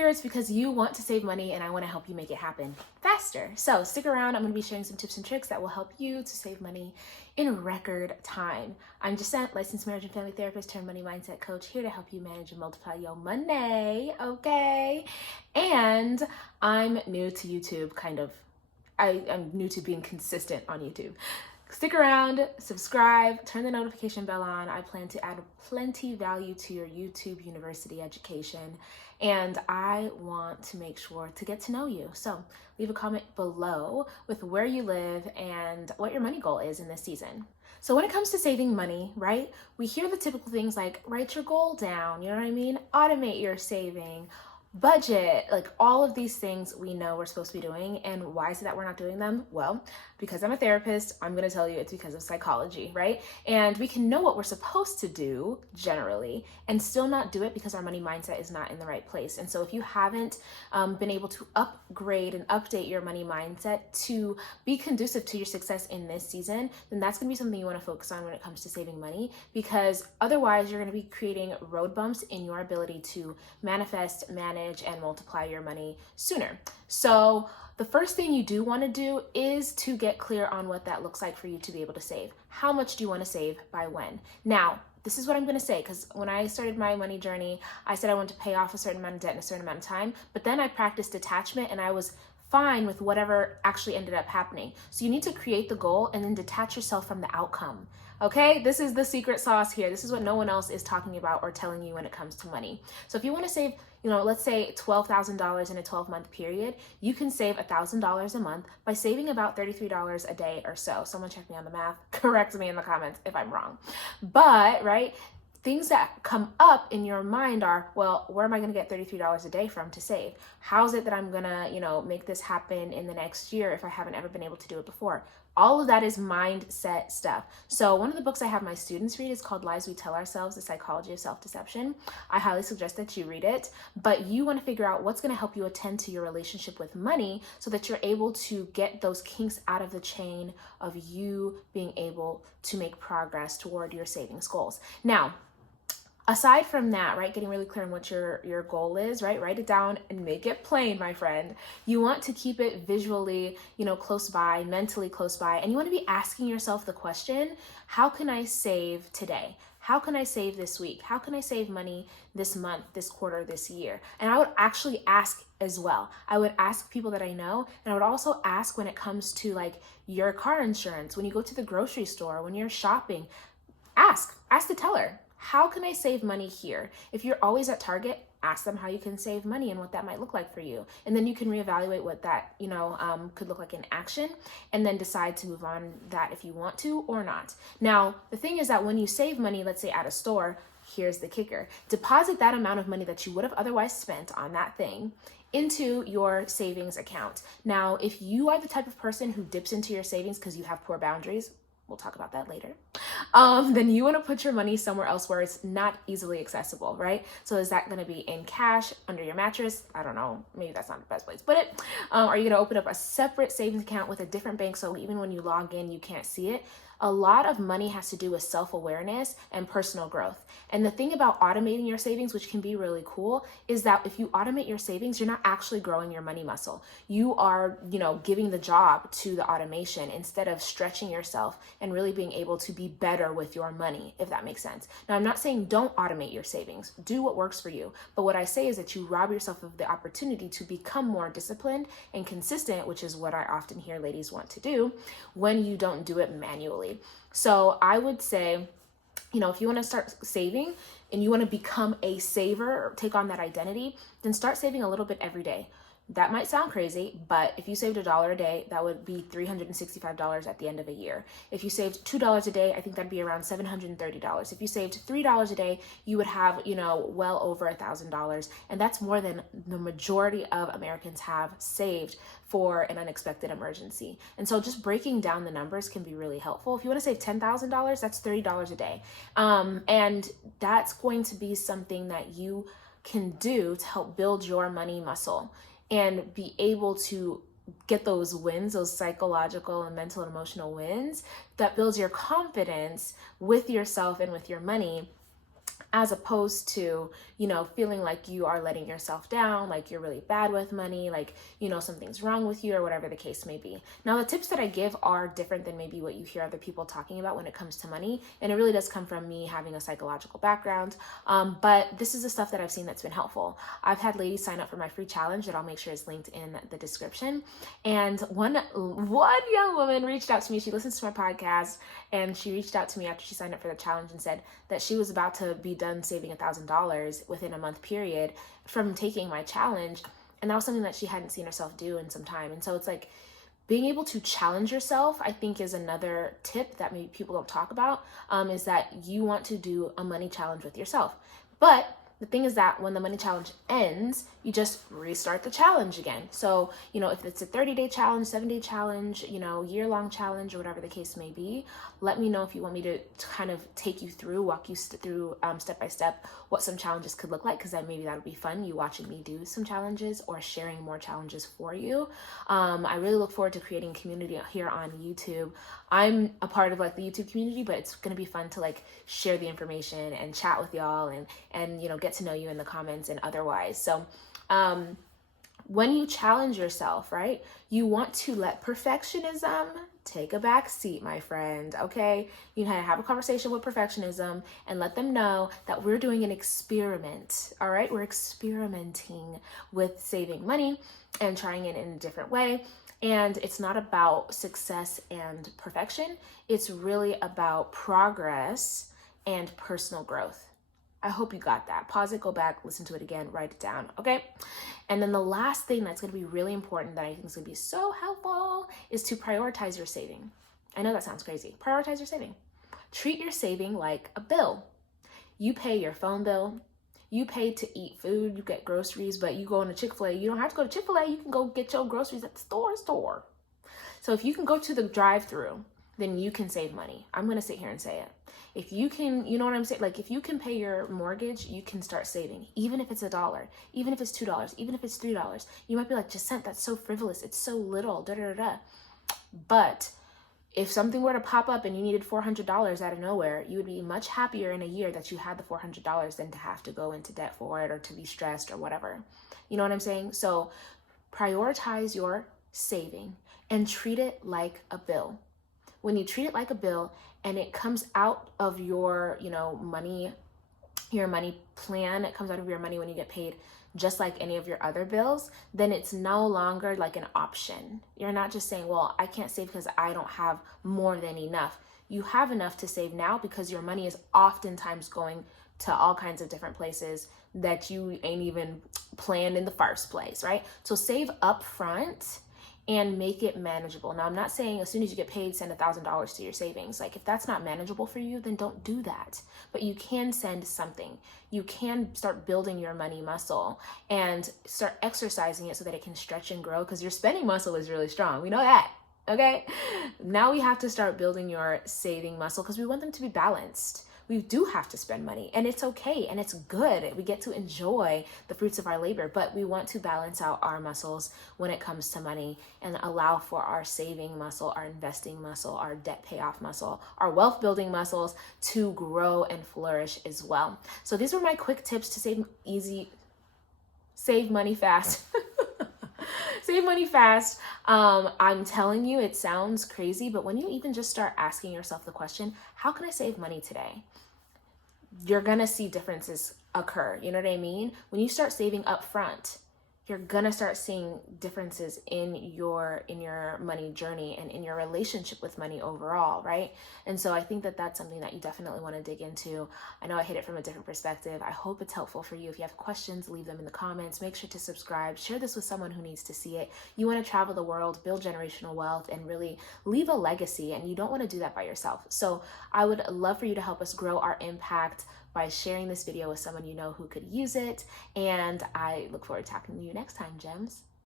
here, it's because you want to save money and I want to help you make it happen faster. So stick around. I'm going to be sharing some tips and tricks that will help you to save money in record time. I'm Gisette, licensed marriage and family therapist turned money mindset coach, here to help you manage and multiply your money, okay? And I'm new to YouTube, I'm new to being consistent on YouTube. Stick around, subscribe, turn the notification bell on. I plan to add plenty value to your YouTube university education, and I want to make sure to get to know you. So leave a comment below with where you live and what your money goal is in this season. So when it comes to saving money, right, we hear the typical things like write your goal down, you know what I mean? Automate your saving, budget, like all of these things we know we're supposed to be doing. And why is it that we're not doing them? Well, because I'm a therapist, I'm going to tell you it's because of psychology, right? And we can know what we're supposed to do generally and still not do it because our money mindset is not in the right place. And so if you haven't been able to upgrade and update your money mindset to be conducive to your success in this season, then that's going to be something you want to focus on when it comes to saving money, because otherwise you're going to be creating road bumps in your ability to manifest, manage, and multiply your money sooner. So the first thing you do want to do is to get clear on what that looks like for you to be able to save. How much do you want to save by when? Now, this is what I'm going to say, because when I started my money journey, I said I wanted to pay off a certain amount of debt in a certain amount of time, but then I practiced detachment and I was fine with whatever actually ended up happening. So you need to create the goal and then detach yourself from the outcome. Okay, this is the secret sauce here. This is what no one else is talking about or telling you when it comes to money. So if you want to save, let's say $12,000 in a 12-month period, you can save $1,000 a month by saving about $33 a day or so. Someone check me on the math, correct me in the comments if I'm wrong. But, right, things that come up in your mind are, well, where am I going to get $33 a day from to save? How's it that I'm going to, make this happen in the next year if I haven't ever been able to do it before? All of that is mindset stuff. So one of the books I have my students read is called Lies We Tell Ourselves, The Psychology of Self-Deception. I highly suggest that you read it, but you want to figure out what's going to help you attend to your relationship with money so that you're able to get those kinks out of the chain of you being able to make progress toward your savings goals. Now, aside from that, right, getting really clear on what your goal is, right, write it down and make it plain, my friend. You want to keep it visually, close by, mentally close by, and you want to be asking yourself the question, how can I save today? How can I save this week? How can I save money this month, this quarter, this year? And I would actually ask as well. I would ask people that I know, and I would also ask when it comes to like your car insurance, when you go to the grocery store, when you're shopping, ask the teller. How can I save money here? If you're always at Target, ask them how you can save money and what that might look like for you. And then you can reevaluate what that, could look like in action, and then decide to move on that if you want to or not. Now, the thing is that when you save money, let's say at a store, here's the kicker. Deposit that amount of money that you would have otherwise spent on that thing into your savings account. Now, if you are the type of person who dips into your savings because you have poor boundaries, we'll talk about that later, then you want to put your money somewhere else where it's not easily accessible, right? So is that going to be in cash, under your mattress? I don't know. Maybe that's not the best place to put it. Are you going to open up a separate savings account with a different bank so even when you log in, you can't see it? A lot of money has to do with self-awareness and personal growth. And the thing about automating your savings, which can be really cool, is that if you automate your savings, you're not actually growing your money muscle. You are, giving the job to the automation instead of stretching yourself and really being able to be better with your money, if that makes sense. Now, I'm not saying don't automate your savings. Do what works for you. But what I say is that you rob yourself of the opportunity to become more disciplined and consistent, which is what I often hear ladies want to do when you don't do it manually. So I would say, if you want to start saving and you want to become a saver or take on that identity, then start saving a little bit every day. That might sound crazy, but if you saved $1 a day, that would be $365 at the end of a year. If you saved $2 a day, I think that'd be around $730. If you saved $3 a day, you would have, well over $1,000. And that's more than the majority of Americans have saved for an unexpected emergency. And so just breaking down the numbers can be really helpful. If you want to save $10,000, that's $30 a day. And that's going to be something that you can do to help build your money muscle and be able to get those wins, those psychological and mental and emotional wins that builds your confidence with yourself and with your money as opposed to, you know, feeling like you are letting yourself down, like you're really bad with money, like, you know, something's wrong with you or whatever the case may be. Now, the tips that I give are different than maybe what you hear other people talking about when it comes to money. And it really does come from me having a psychological background. But this is the stuff that I've seen that's been helpful. I've had ladies sign up for my free challenge that I'll make sure is linked in the description. And one young woman reached out to me. She listens to my podcast, and she reached out to me after she signed up for the challenge and said that she was about to be done saving $1,000 within a month period from taking my challenge. And that was something that she hadn't seen herself do in some time. And so it's like being able to challenge yourself, I think, is another tip that maybe people don't talk about, is that you want to do a money challenge with yourself. But the thing is that when the money challenge ends, you just restart the challenge again. So, you know, if it's a 30-day challenge, 7-day challenge, you know, year-long challenge, or whatever the case may be, let me know if you want me to kind of take you through, walk you through step by step what some challenges could look like, because then maybe that would be fun, you watching me do some challenges or sharing more challenges for you. I really look forward to creating a community here on YouTube. I'm a part of like the YouTube community, but it's going to be fun to like share the information and chat with y'all and you know, get to know you in the comments and otherwise. So when you challenge yourself, right, you want to let perfectionism take a back seat, my friend, okay? You have a conversation with perfectionism and let them know that we're doing an experiment, all right? We're experimenting with saving money and trying it in a different way. And it's not about success and perfection. It's really about progress and personal growth. I hope you got that. Pause it, go back, listen to it again, write it down, okay? And then the last thing that's going to be really important that I think is going to be so helpful is to prioritize your saving. I know that sounds crazy. Prioritize your saving. Treat your saving like a bill. You pay your phone bill. You pay to eat food. You get groceries, but you go into Chick-fil-A. You don't have to go to Chick-fil-A. You can go get your groceries at the store. So if you can go to the drive-thru, then you can save money. I'm going to sit here and say it. If you can, you know what I'm saying? Like if you can pay your mortgage, you can start saving, even if it's $1, even if it's $2, even if it's $3. You might be like, Jacent, that's so frivolous. It's so little, But if something were to pop up and you needed $400 out of nowhere, you would be much happier in a year that you had the $400 than to have to go into debt for it or to be stressed or whatever. You know what I'm saying? So prioritize your saving and treat it like a bill. When you treat it like a bill and it comes out of your, you know, money plan, it comes out of your money when you get paid, just like any of your other bills, then it's no longer like an option. You're not just saying, well, I can't save because I don't have more than enough. You have enough to save now because your money is oftentimes going to all kinds of different places that you ain't even planned in the first place, right? So save up front and make it manageable. Now, I'm not saying as soon as you get paid, send $1,000 to your savings. Like if that's not manageable for you, then don't do that. But you can send something. You can start building your money muscle and start exercising it so that it can stretch and grow, because your spending muscle is really strong. We know that, okay? Now we have to start building your saving muscle because we want them to be balanced. We do have to spend money, and it's okay and it's good. We get to enjoy the fruits of our labor, but we want to balance out our muscles when it comes to money and allow for our saving muscle, our investing muscle, our debt payoff muscle, our wealth building muscles to grow and flourish as well. So these were my quick tips to save money fast. Save money fast. I'm telling you, it sounds crazy, but when you even just start asking yourself the question, how can I save money today? You're gonna see differences occur. You know what I mean? When you start saving up front, you're gonna start seeing differences in your money journey and in your relationship with money overall, right? And so I think that that's something that you definitely want to dig into. I know I hit it from a different perspective. I hope it's helpful for you. If you have questions, leave them in the comments. Make sure to subscribe. Share this with someone who needs to see it. You want to travel the world, build generational wealth, and really leave a legacy, and you don't want to do that by yourself. So I would love for you to help us grow our impact by sharing this video with someone you know who could use it. And I look forward to talking to you next time, gems.